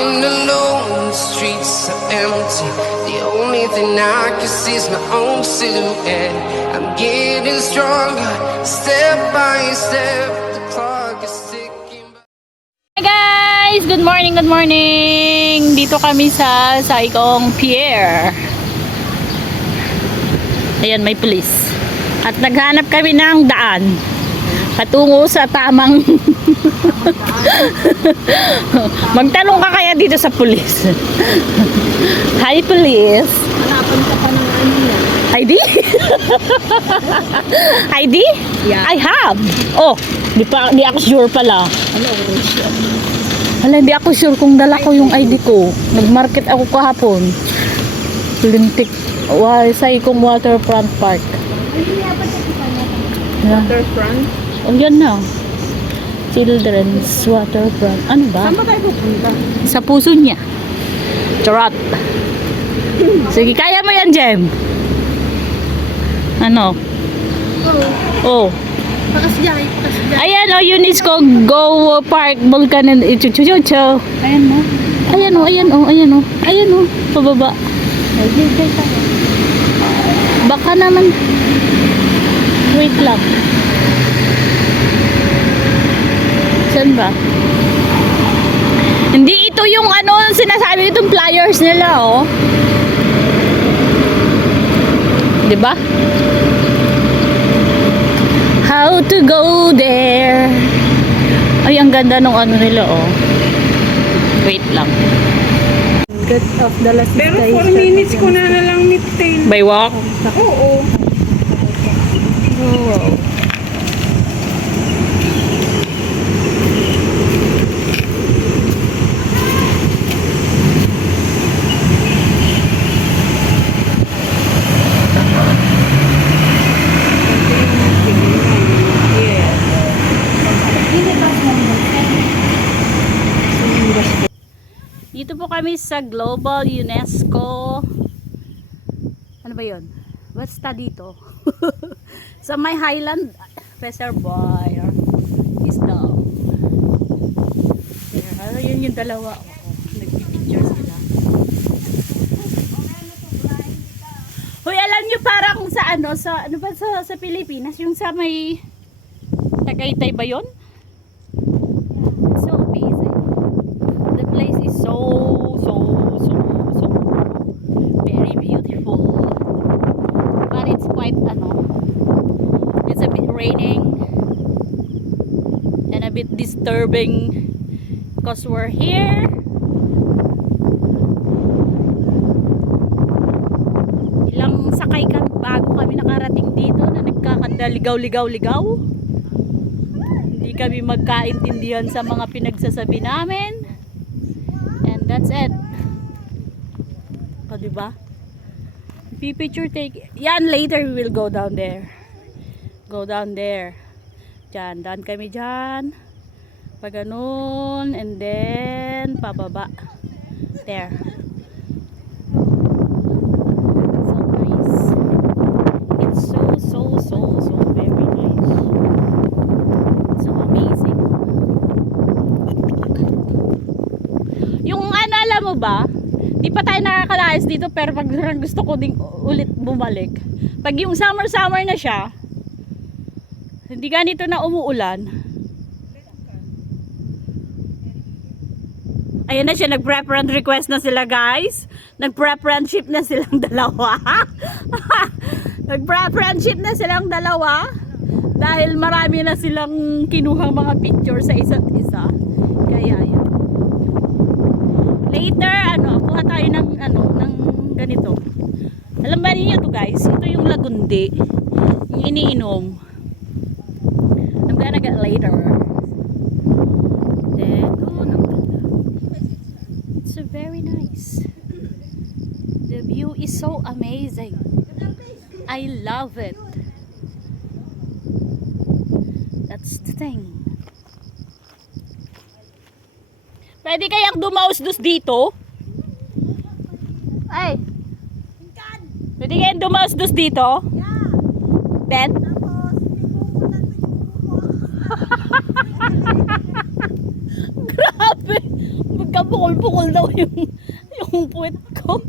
walking alone, the streets are empty. The only thing I can see is my own silhouette. I'm getting stronger, step by step. The clock is ticking. Hi guys! Good morning, good morning! Dito kami sa Saikong Pier. Ayan, may police. At naghanap kami ng daan patungo sa tamang magtanong ka kaya dito sa police. Hi police. Hanapan ka pa ng ano yan. ID? ID? Yeah. I have. Oh, di ako sure pala. Ano orange yan? Hala, hindi ako sure kung dala ko yung ID ko. Nag-market ako kahapon. Lintik. Saikong Waterfront Park. Hindi nga pa sa kita na. Yeah. Waterfront? Oh, yan na. Children's Waterfront. Ano ba? Saan ba tayo pupunta? Sa puso niya. Charot. Sige, kaya mo yan, Jem. Ano? Oh. Pakasjay. Ayan o, UNESCO Go Park Volcan and Ichuchuchucho. Ayan mo. Ayan o, ayan o, ayan o. Ayan o, pababa. Ay, hintay tayo. Baka naman. Wait lang. Saan ba? Hindi ito yung ano sinasabi itong flyers nila, oh. 'Di ba? How to go there. Ay, ang ganda ng ano nila, oh. Wait lang. Get off the last Pero 4 minutes ko na lang mitin. By walk? Oo. Oh, wow. Dito po kami sa Global UNESCO. Ano ba yun? Basta dito. Sa may Highland Reservoir is down. Ano yun yung dalawa. Nagpipicture sila. Hoy, alam nyo parang sa ano, sa Pilipinas, yung sa may Tagaytay ba yun? So amazing. The place is so very beautiful. But it's quite it's a bit raining and a bit disturbing because we're here. Ilang sakay kami bago kami nakarating dito na nagkakadaligaw-ligaw-ligaw. Hindi kami magkaintindihan sa mga pinagsasabi namin. And that's it. O, diba? Picture take. Yan, later we will go down there. Go down there. Diyan, daan kami dyan. Pag ganun, and then pababa. There. So nice. It's so very nice. So amazing. Yung ano, alam mo ba? Di pa tayo nakakalayas dito, pero pag gusto ko ding ulit bumalik. Pag yung summer na siya, hindi ganito na umuulan. Ayan na siya, nag-preference request na sila, guys. Nag-preference na silang dalawa. Nag-preference na silang dalawa. Dahil marami na silang kinuhang mga picture sa isa't isa. Kaya yan. Later, kuha tayo ng ganito. Alam ba niyo to, guys? Ito yung lagundi. Yung iniinom. I'm gonna get later. Then, it's so very nice. The view is so amazing. I love it. That's the thing. Pwede kayang dumausdos dito? Ay. Pwede kayang dumausdos dito? Ben? Grabe. bukol-bukol daw yung puwet ko.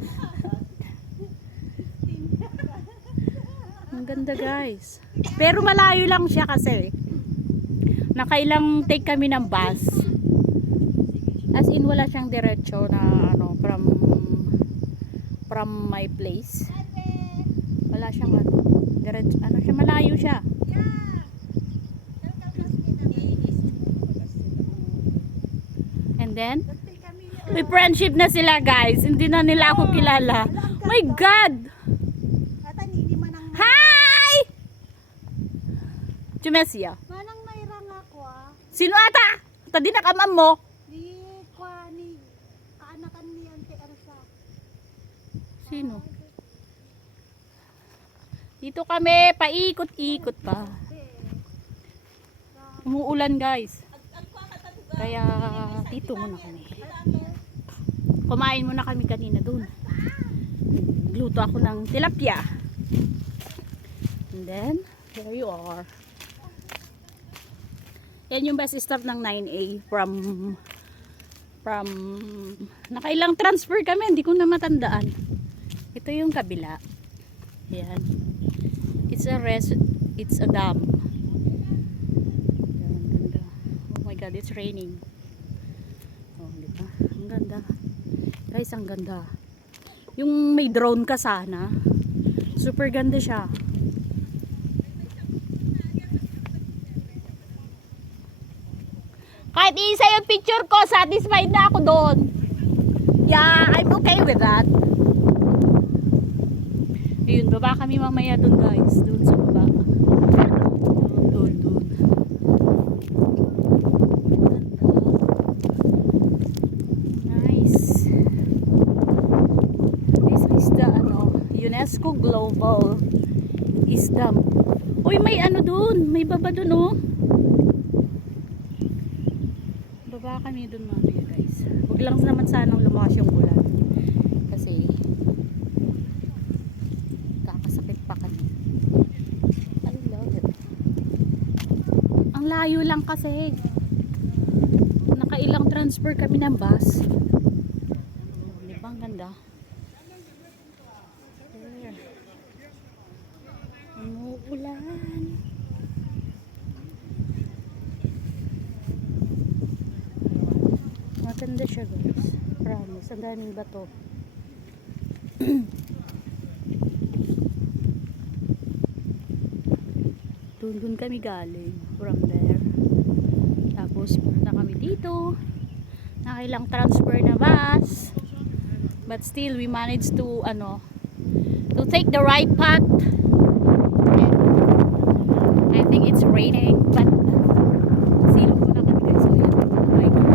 Ang ganda guys. Pero malayo lang siya kasi. Nakailang take kami ng bus. As in wala siyang diretso na ano from my place. Wala siyang ano, diretso, ano siya, malayo siya. And then may friendship na sila guys. Hindi na nila ako kilala. My God! Hi! Chumesia. Manang nairang ako Sino ata? Tadi na kamam mo. Di kwa ni kaanakan ni Ante Arsa. Sino? Dito kami, paikot-ikot pa. Umuulan guys. Kaya dito muna kami. Kumain muna kami kanina dun. Gluto ako ng tilapia. And then, here you are. Yan yung bus stop ng 9A from nakailang transfer kami, hindi ko na matandaan. Ito yung kabila. Yan. It's a dam. Yan, ganda. Oh my God, it's raining. Oh, di ba? Ang ganda. Guys, ang ganda. Yung may drone ka sana. Super ganda siya. Kahit isa yung picture ko, satisfied na ako doon. Yeah, I'm okay with that. Ayun, baba kami mamaya doon guys. Doon sa baba. Doon. Nice. This is the UNESCO Global Isdam. Uy, may ano doon. May baba doon oh. Baba kami dun mamaya guys. Huwag lang naman sanang lumakas yung ulan. Kasi kakasakit pa kami. I love it. Ang layo lang kasi. Nakailang transfer kami ng bus. Di ba ang ganda? There. Umuulan. Maganda siya guys. Promise. Ang daming bato. Doon kami galing. From there. Tapos pumunta kami dito. Nakailang transfer na bus. But still we managed to to take the right path. And I think it's raining. But silong muna kami guys. So yan. Oh my God.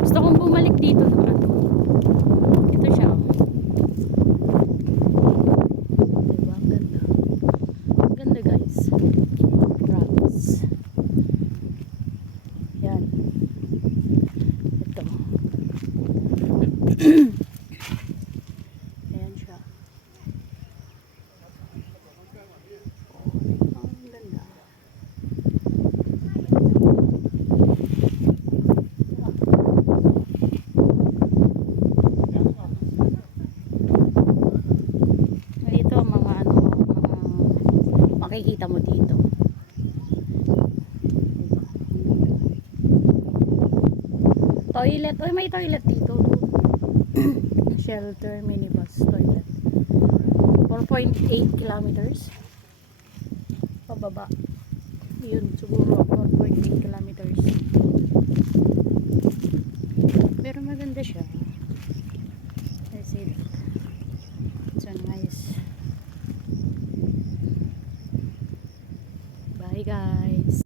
Gusto kong bumalik dito naman. Ito siya. Diba? Ang ganda. Ang ganda guys. Promise. Yan. Ito. Ayan siya. Ang ganda. Ito ang mga makikita mo dito. Toilet. Uy, may toilet dito. Shelter minibus toilet. 4.8 kilometers. Pababa. Yun, siguro 4.8 kilometers. Pero maganda siya. I see that. So nice. Bye guys.